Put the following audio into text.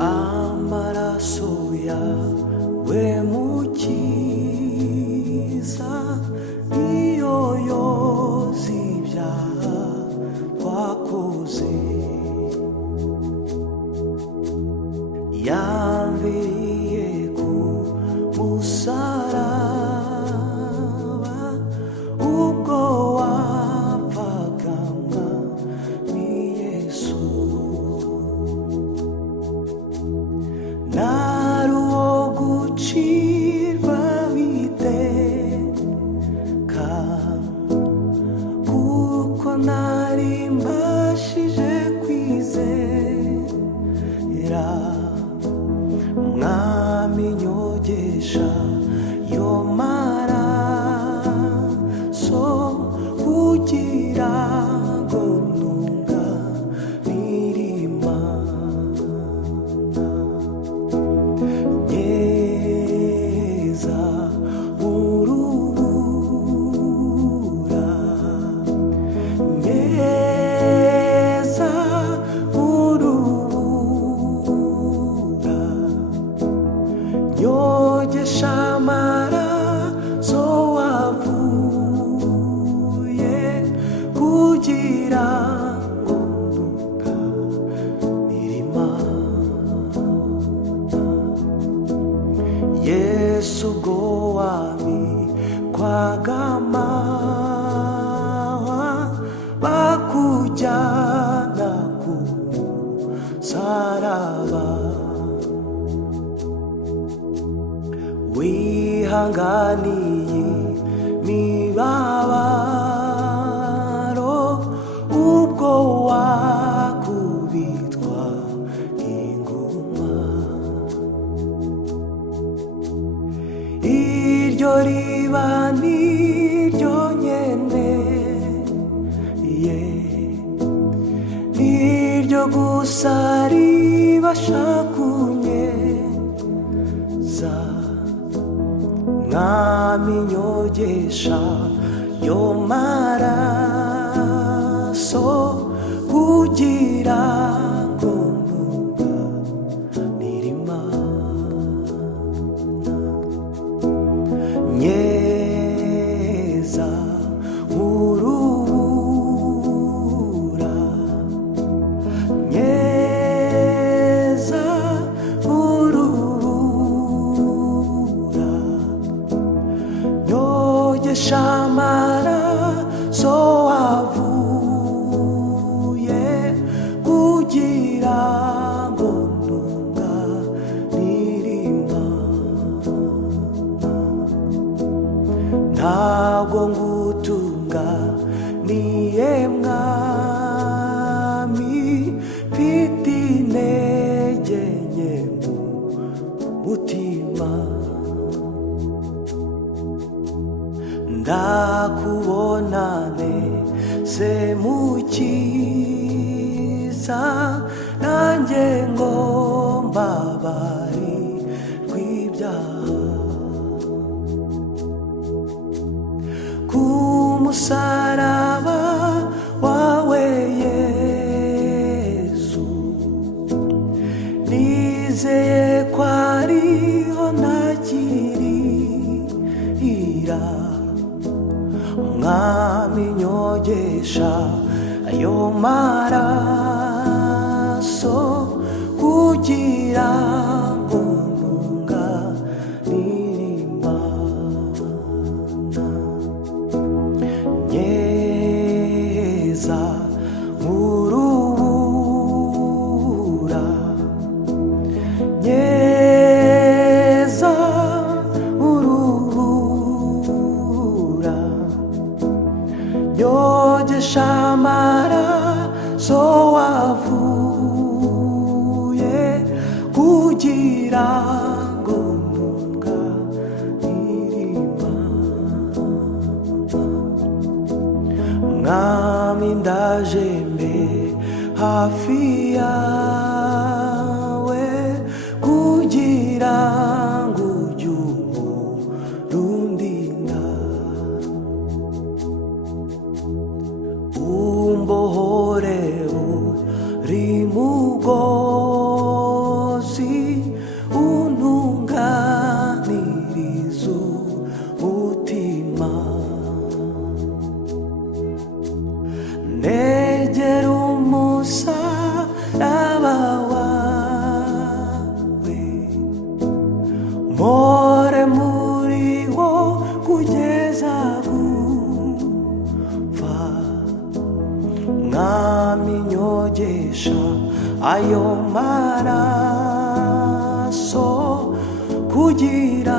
amaraso yawe mukiza niyo yoza ibyaha twakoze, yamviriye ku musaraba ubwo wapfaga mwami Yesu, nari uwo gucirwa iteka kuko nari mbashije kwizera mwami nyogesha yo maraso kugira ngo ntunganire Imana, nyeza urubura, nyeza urubura, nyogesha amaraso wavuye kugira ngo ntunganire Imana. Yesu ubwo wabikwaga amahwa bakujyana ku musaraba, wihanganiye imibabaro ubwo wakubitwa inguma, iryo riba niryo nkeneye, niryo gusa ribasha kunyeza, mwami nyogesha yo maraso kugira ngo ntunganire Imana, nyeza urubura, nyeza urubura, nyogesha amaraso wavuye kugira ngo ntunganire Imana, ntabwo ngutunganiye mwami, mfite intege nke mu mutima, ndakubonane se mukiza, nanjye ngo mbabarirwe ibyaha, ku musaraba wawe Yesu, nizeye ko ariho nakirira, mwami nyogesha ayo maraso kugira ngo ntunganire Imana, nyeza urubura, nyeza urubura, nyogesha amaraso wavuye kugira ngo ntunganire Imana, mwami ndaje hafi yawe kugira ngo ujye umurundinda, umbohore uri mugozi mpore muriho kugeza gupfa. Mwami nyogesha ayo maraso kugira